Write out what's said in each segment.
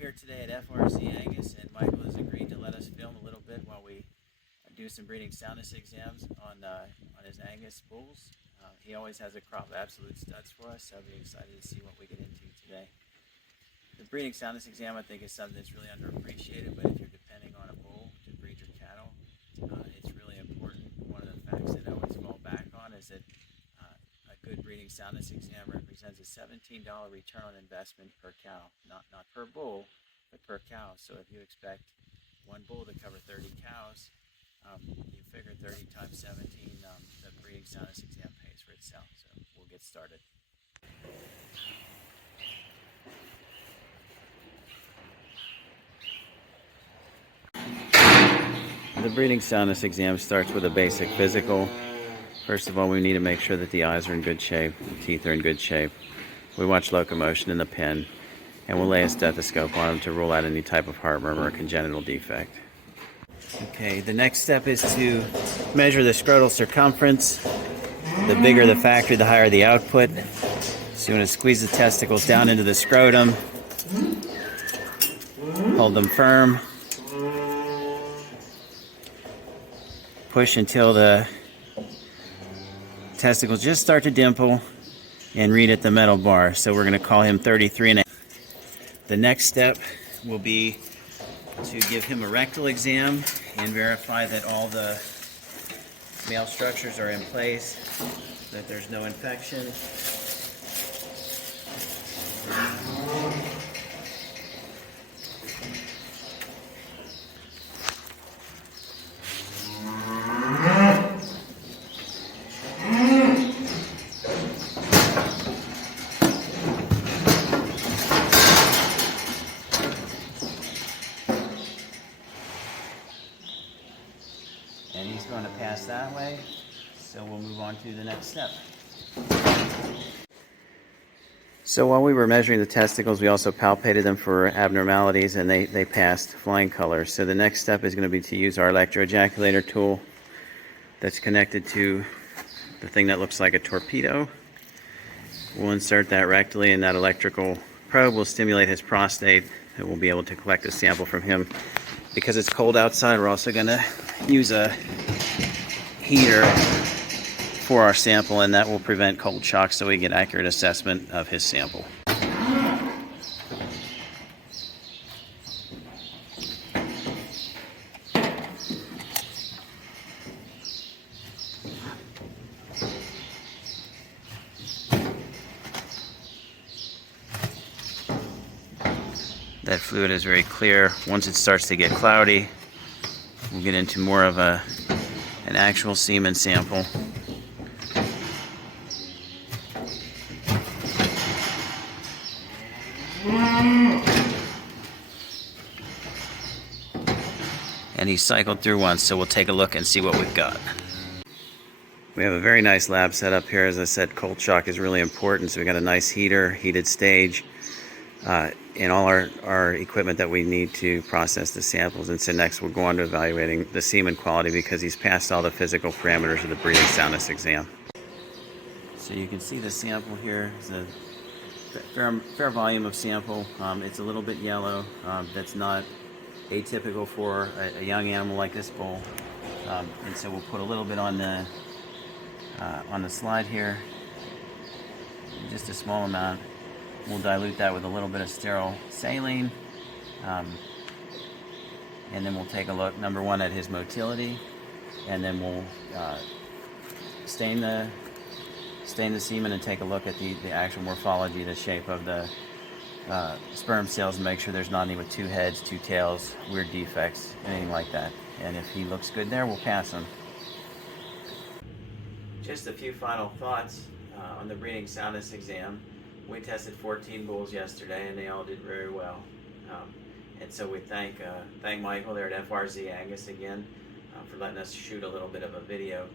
here today at FRZ Angus, and Michael has agreed to let us film a little bit while we do some breeding soundness exams on his Angus bulls. He always has a crop of absolute studs for us, so I'll be excited to see what we get into today. The breeding soundness exam, I think, is something that's really underappreciated, but if you're depending on a bull to breed your cattle, it's really important. One of the facts that I always fall back on is that a good breeding soundness exam represents a $17 return on investment per cow, not per bull, but per cow. So if you expect one bull to cover 30 cows, you figure 30 times 17, the breeding soundness exam pays for itself. So we'll get started. The breeding soundness exam starts with a basic physical. First of all, we need to make sure that the eyes are in good shape, the teeth are in good shape. We watch locomotion in the pen, and we'll lay a stethoscope on them to rule out any type of heart murmur or congenital defect. Okay, the next step is to measure the scrotal circumference. The bigger the factory, the higher the output. So you want to squeeze the testicles down into the scrotum. Hold them firm. Push until the testicles just start to dimple and read at the metal bar. So we're going to call him 33.5. The next step will be to give him a rectal exam and verify that all the male structures are in place, that there's no infection. And he's going to pass that way, so we'll move on to the next step. So while we were measuring the testicles, we also palpated them for abnormalities, and they passed flying colors. So the next step is going to be to use our electroejaculator tool that's connected to the thing that looks like a torpedo. We'll insert that rectally, and that electrical probe will stimulate his prostate, and we'll be able to collect a sample from him. Because it's cold outside, we're also going to use a heater for our sample, and that will prevent cold shock so we get accurate assessment of his sample. That fluid is very clear. Once it starts to get cloudy, we'll get into more of an actual semen sample. And he's cycled through once, so we'll take a look and see what we've got. We have a very nice lab setup here. As I said, cold shock is really important, so we got a nice heater, heated stage, and all our equipment that we need to process the samples. And so next we'll go on to evaluating the semen quality, because he's passed all the physical parameters of the breeding soundness exam. So you can see the sample here. It's a fair volume of sample. It's a little bit yellow. That's not atypical for a young animal like this bull. And so we'll put a little bit on the slide here, just a small amount. We'll dilute that with a little bit of sterile saline, and then we'll take a look, number one, at his motility, and then we'll stain the semen and take a look at the actual morphology, the shape of the sperm cells, and make sure there's not any with two heads, two tails, weird defects, anything like that. And if he looks good there, we'll pass him. Just a few final thoughts on the breeding soundness exam. We tested 14 bulls yesterday, and they all did very well. And so we thank Michael there at FRZ Angus again for letting us shoot a little bit of a video.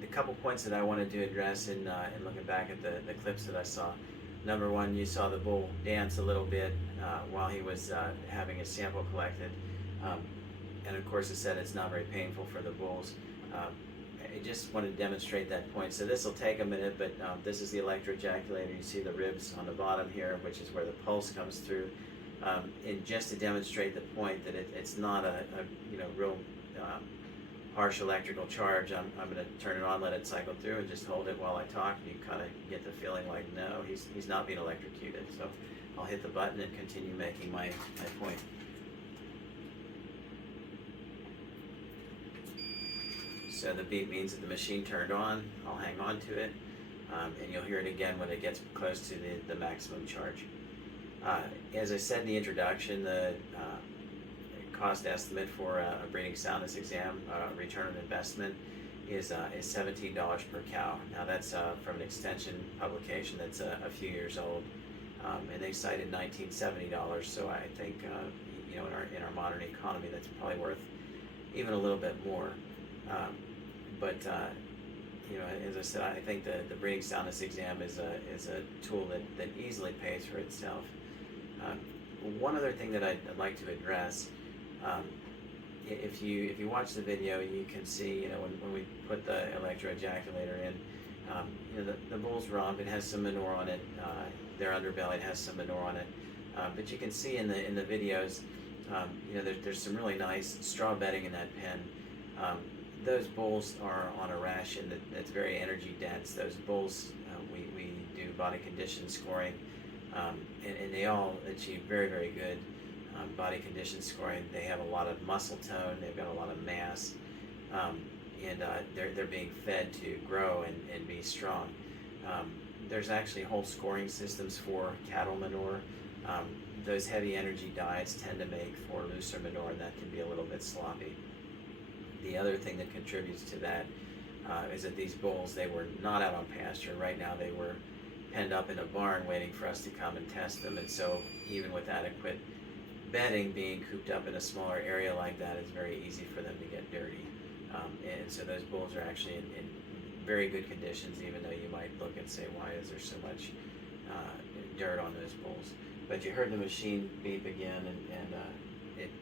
The couple points that I wanted to address in looking back at the clips that I saw. Number one, you saw the bull dance a little bit while he was having his sample collected. And of course, it said it's not very painful for the bulls. I just wanted to demonstrate that point. So this will take a minute, but this is the electroejaculator. You see the ribs on the bottom here, which is where the pulse comes through. and just to demonstrate the point that it's not a real harsh electrical charge, I'm going to turn it on, let it cycle through, and just hold it while I talk, and you kind of get the feeling like, no, he's not being electrocuted. So I'll hit the button and continue making my point. So the beep means that the machine turned on. I'll hang on to it, and you'll hear it again when it gets close to the maximum charge. As I said in the introduction, the cost estimate for a breeding soundness exam, return on investment, is $17 per cow. Now that's from an extension publication that's a few years old, and they cited $1970. So I think in our modern economy, that's probably worth even a little bit more. But as I said, I think the breeding soundness exam is a tool that easily pays for itself. One other thing that I'd like to address, if you watch the video, you can see when we put the electroejaculator in, the bull's rump, it has some manure on it. Their underbelly has some manure on it, but you can see in the videos, there's some really nice straw bedding in that pen. Those bulls are on a ration that's very energy dense. Those bulls, we do body condition scoring, and they all achieve very, very good body condition scoring. They have a lot of muscle tone, they've got a lot of mass, and they're being fed to grow and be strong. There's actually whole scoring systems for cattle manure. Those heavy energy diets tend to make for looser manure, and that can be a little bit sloppy. The other thing that contributes to that is that these bulls, they were not out on pasture. Right now they were penned up in a barn waiting for us to come and test them, and so even with adequate bedding, being cooped up in a smaller area like that is very easy for them to get dirty. And so those bulls are actually in very good conditions, even though you might look and say, why is there so much dirt on those bulls? But you heard the machine beep again, and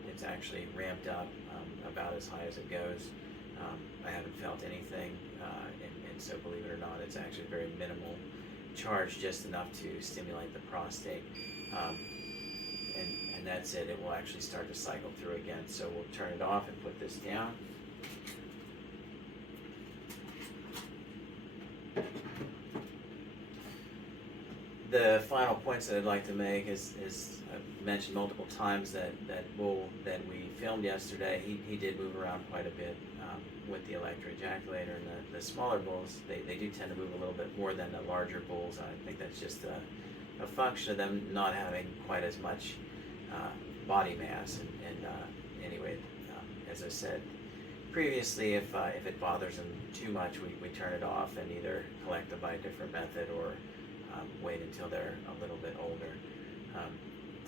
it's actually ramped up about as high as it goes. I haven't felt anything, and so believe it or not, it's actually very minimal charge, just enough to stimulate the prostate. And that's it. It will actually start to cycle through again. So we'll turn it off and put this down. The final points that I'd like to make is I've mentioned multiple times that bull that we filmed yesterday, he did move around quite a bit with the electroejaculator, and the smaller bulls, they do tend to move a little bit more than the larger bulls. I think that's just a function of them not having quite as much body mass. And anyway, as I said previously, if it bothers them too much, we turn it off and either collect them by a different method or wait until they're a little bit older.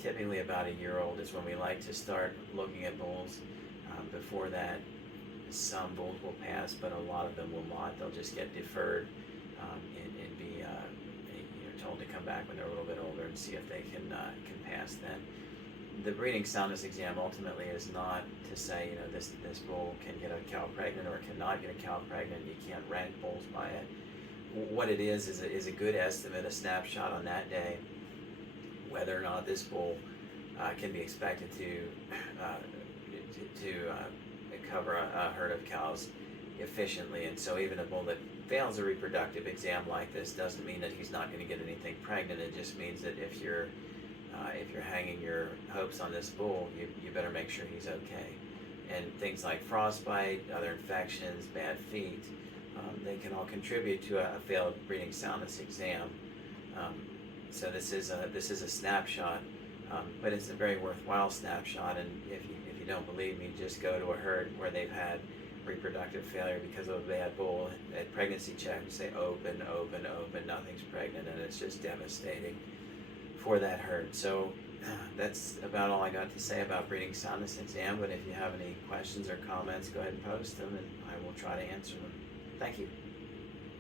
Typically about a year old is when we like to start looking at bulls. Before that, some bulls will pass, but a lot of them will not. They'll just get deferred and be told to come back when they're a little bit older and see if they can pass then. The breeding soundness exam ultimately is not to say, this bull can get a cow pregnant or cannot get a cow pregnant. You can't rank bulls by it. What it is a good estimate, a snapshot on that day, whether or not this bull can be expected to cover a herd of cows efficiently. And so even a bull that fails a reproductive exam like this doesn't mean that he's not going to get anything pregnant. It just means that if you're hanging your hopes on this bull, you better make sure he's okay. And things like frostbite, other infections, bad feet, they can all contribute to a failed breeding soundness exam. So this is a snapshot, but it's a very worthwhile snapshot. And if you don't believe me, just go to a herd where they've had reproductive failure because of a bad bull. At pregnancy check, you say open, open, open, nothing's pregnant, and it's just devastating for that herd. So that's about all I got to say about breeding soundness exam. But if you have any questions or comments, go ahead and post them, and I will try to answer them. Thank you.